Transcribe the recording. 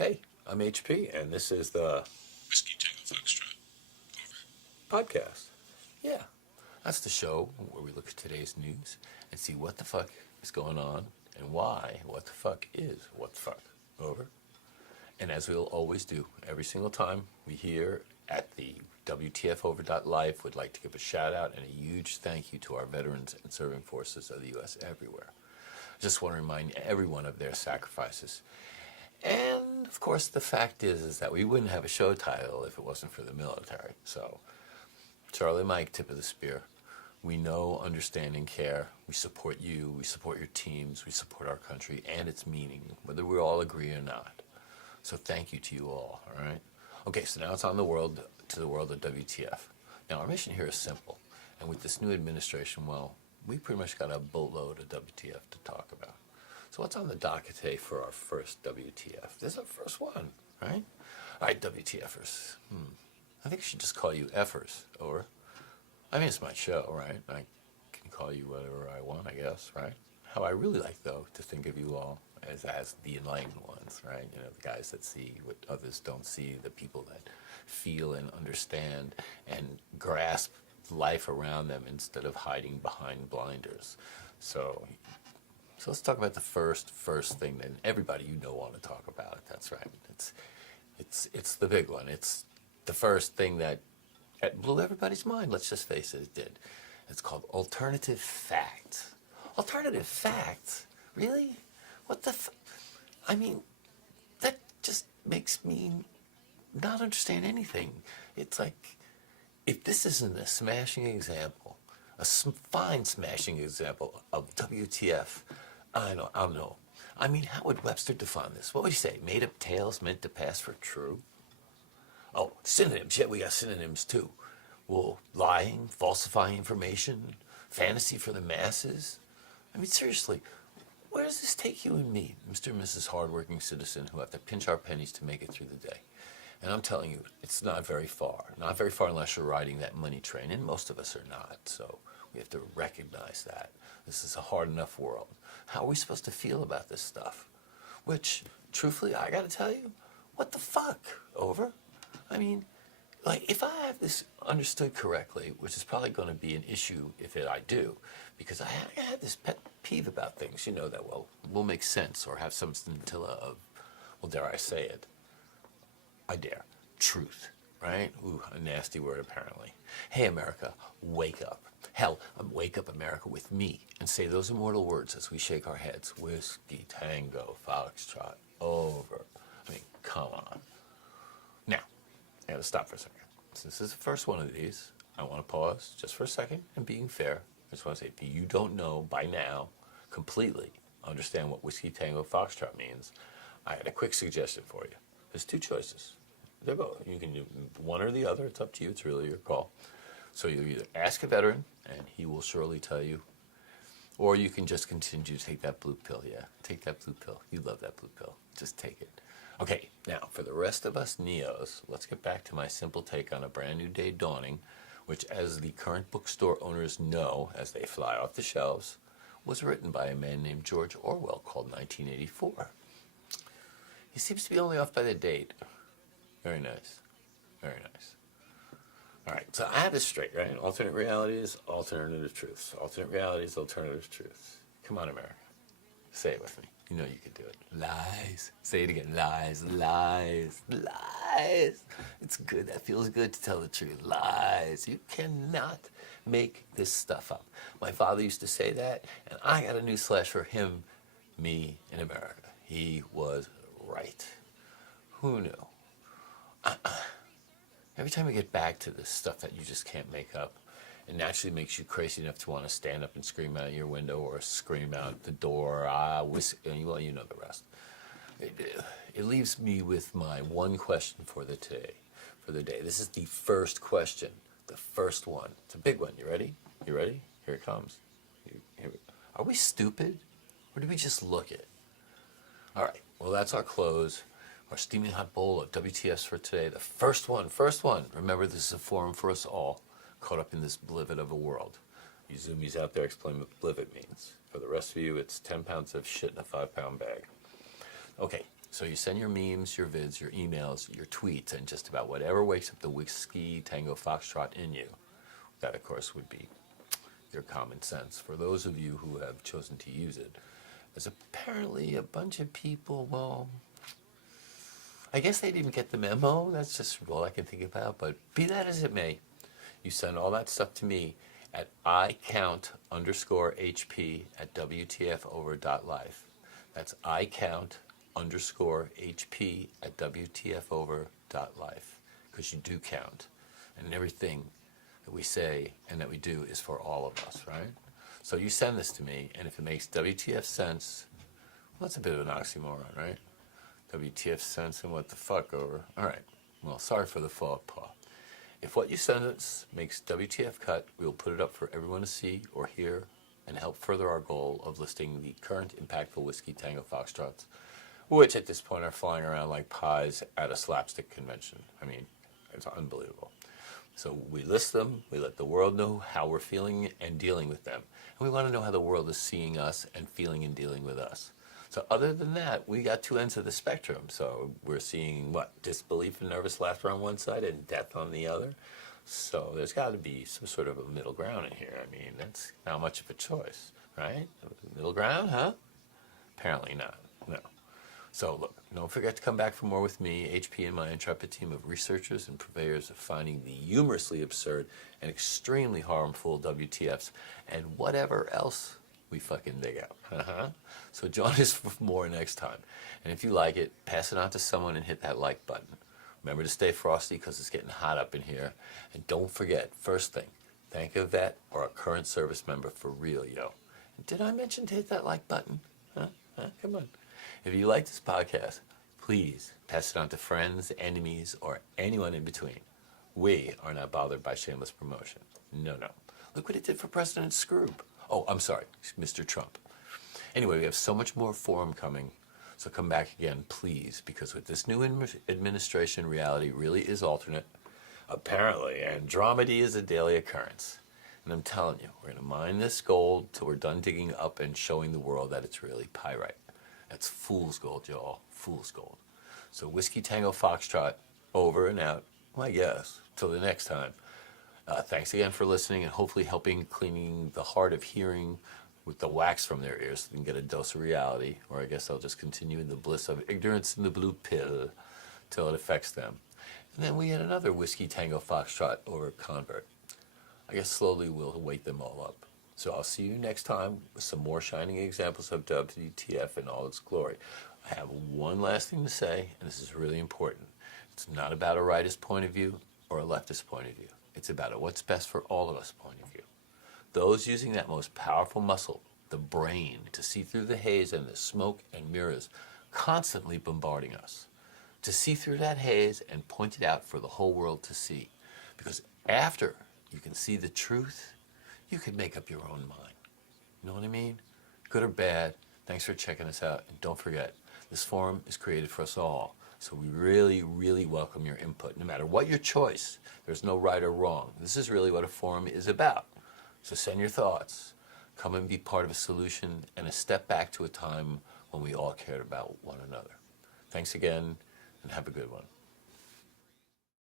Hey, I'm HP, and this is the Whiskey Tango Foxtrot. podcast. Yeah, that's the show where we look at today's news and see what the fuck is going on and why what the fuck is what the fuck. Over. And as we'll always do, every single time we here at the WTFover.life would like to give a shout out and a huge thank you to our veterans and serving forces of the U.S. everywhere. Just want to remind everyone of their sacrifices. And of course, the fact is that we wouldn't have a show title if it wasn't for the military. So, Charlie Mike, tip of the spear. We know, understand, and care. We support you. We support your teams. We support our country and its meaning, whether we all agree or not. So thank you to you all right? Okay, so now it's on the world, to the world of WTF. Now, our mission here is simple. And with this new administration, well, we pretty much got a boatload of WTF to talk about. So what's on the docket today for our first WTF? This is our first one, right? All right, WTFers. I think I should just call you Fers, or, I mean, it's my show, right? I can call you whatever I want, I guess, right? How I really like, though, to think of you all as the enlightened ones, right? You know, the guys that see what others don't see, the people that feel and understand and grasp life around them instead of hiding behind blinders. So let's talk about the first thing that everybody you know want to talk about. That's right. It's the big one. It's the first thing that blew everybody's mind. Let's just face it, it did. It's called alternative facts. Alternative facts? Really? What the I mean, that just makes me not understand anything. It's like, if this isn't a smashing example, a fine smashing example of WTF, I don't know. I mean, how would Webster define this? What would he say? Made up tales meant to pass for true? Oh, synonyms. Yeah, we got synonyms too. Well, lying, falsifying information, fantasy for the masses. I mean, seriously, where does this take you and me, Mr. and Mrs. Hardworking Citizen, who have to pinch our pennies to make it through the day? And I'm telling you, it's not very far. Not very far unless you're riding that money train, and most of us are not. So we have to recognize that. This is a hard enough world. How are we supposed to feel about this stuff? Which, truthfully, I gotta tell you, what the fuck? Over? I mean, like, if I have this understood correctly, which is probably going to be an issue if I do, because I have this pet peeve about things, you know, that will make sense or have some scintilla of, well, dare I say it, I dare, truth, right? Ooh, a nasty word apparently. Hey, America, wake up. Hell, wake up, America, with me and say those immortal words as we shake our heads. Whiskey, Tango, Foxtrot, over. I mean, come on. Now, I gotta stop for a second. Since this is the first one of these, I want to pause just for a second, and being fair, I just want to say, if you don't know by now completely understand what Whiskey Tango Foxtrot means, I had a quick suggestion for you. There's two choices. They're both. You can do one or the other. It's up to you. It's really your call. So you either ask a veteran, and he will surely tell you, or you can just continue to take that blue pill. Yeah, take that blue pill. You love that blue pill. Just take it. Okay, now for the rest of us neos, let's get back to my simple take on A Brand New Day Dawning, which, as the current bookstore owners know as they fly off the shelves, was written by a man named George Orwell, called 1984. He seems to be only off by the date. Very nice. Very nice. All right, so I have this straight, right? Alternate realities, alternative truths. Alternate realities, alternative truths. Come on, America. Say it with me. You know you can do it. Lies. Say it again. Lies, lies, lies. It's good. That feels good to tell the truth. Lies. You cannot make this stuff up. My father used to say that, and I got a newsflash for him, me, in America. He was right. Who knew? Every time we get back to this stuff that you just can't make up, it naturally makes you crazy enough to want to stand up and scream out your window or scream out the door. Well, you know the rest. It leaves me with my one question for the day. This is the first question, the first one. It's a big one. You ready? You ready? Here it comes. Are we stupid, or do we just look it? All right. Well, that's our close. Our steaming hot bowl of WTFs for today. The first one. Remember, this is a forum for us all, caught up in this blivet of a world. You zoomies out there, explain what blivet means. For the rest of you, it's 10 pounds of shit in a 5-pound bag. Okay, So you send your memes, your vids, your emails, your tweets, and just about whatever wakes up the Whiskey Tango Foxtrot in you. That, of course, would be your common sense. For those of you who have chosen to use it, there's apparently a bunch of people, well, I guess they didn't get the memo. That's just all I can think about. But be that as it may, you send all that stuff to me at icount_HP at WTFover.life. That's icount_HP at WTFover.life. Because you do count. And everything that we say and that we do is for all of us, right? So you send this to me, and if it makes WTF sense, well, that's a bit of an oxymoron, right? WTF sense and what the fuck over. All right. Well, sorry for the faux pas. If what you send us makes WTF cut, we will put it up for everyone to see or hear and help further our goal of listing the current impactful Whiskey Tango Foxtrots, which at this point are flying around like pies at a slapstick convention. I mean, it's unbelievable. So we list them, we let the world know how we're feeling and dealing with them. And we want to know how the world is seeing us and feeling and dealing with us. So other than that, we got two ends of the spectrum. So we're seeing what? Disbelief and nervous laughter on one side and death on the other. So there's got to be some sort of a middle ground in here. I mean, that's not much of a choice, right? Middle ground, huh? Apparently not. No. So look, don't forget to come back for more with me, HP, and my intrepid team of researchers and purveyors of finding the humorously absurd and extremely harmful WTFs and whatever else we fucking dig out. So join us for more next time. And if you like it, pass it on to someone and hit that like button. Remember to stay frosty because it's getting hot up in here. And don't forget, first thing, thank a vet or a current service member for real, yo. And did I mention to hit that like button? Come on. If you like this podcast, please pass it on to friends, enemies, or anyone in between. We are not bothered by shameless promotion. No. Look what it did for President Scroob. Oh, I'm sorry, Mr. Trump. Anyway, we have so much more forum coming, so come back again, please, because with this new administration, reality really is alternate. Apparently, Andromedy is a daily occurrence. And I'm telling you, we're going to mine this gold till we're done digging up and showing the world that it's really pyrite. That's fool's gold, y'all. Fool's gold. So Whiskey Tango Foxtrot, over and out. Well, I guess. Till the next time. Thanks again for listening and hopefully helping cleaning the heart of hearing with the wax from their ears so they can get a dose of reality. Or I guess I'll just continue in the bliss of ignorance in the blue pill till it affects them. And then we had another Whiskey Tango Foxtrot over convert. I guess slowly we'll wake them all up. So I'll see you next time with some more shining examples of WTF in all its glory. I have one last thing to say, and this is really important. It's not about a rightist point of view or a leftist point of view. It's about a what's best for all of us point of view. Those using that most powerful muscle, the brain, to see through the haze and the smoke and mirrors constantly bombarding us. To see through that haze and point it out for the whole world to see. Because after you can see the truth, you can make up your own mind. You know what I mean? Good or bad, thanks for checking us out. And don't forget, this forum is created for us all. So we really, really welcome your input. No matter what your choice, there's no right or wrong. This is really what a forum is about. So send your thoughts. Come and be part of a solution and a step back to a time when we all cared about one another. Thanks again, and have a good one.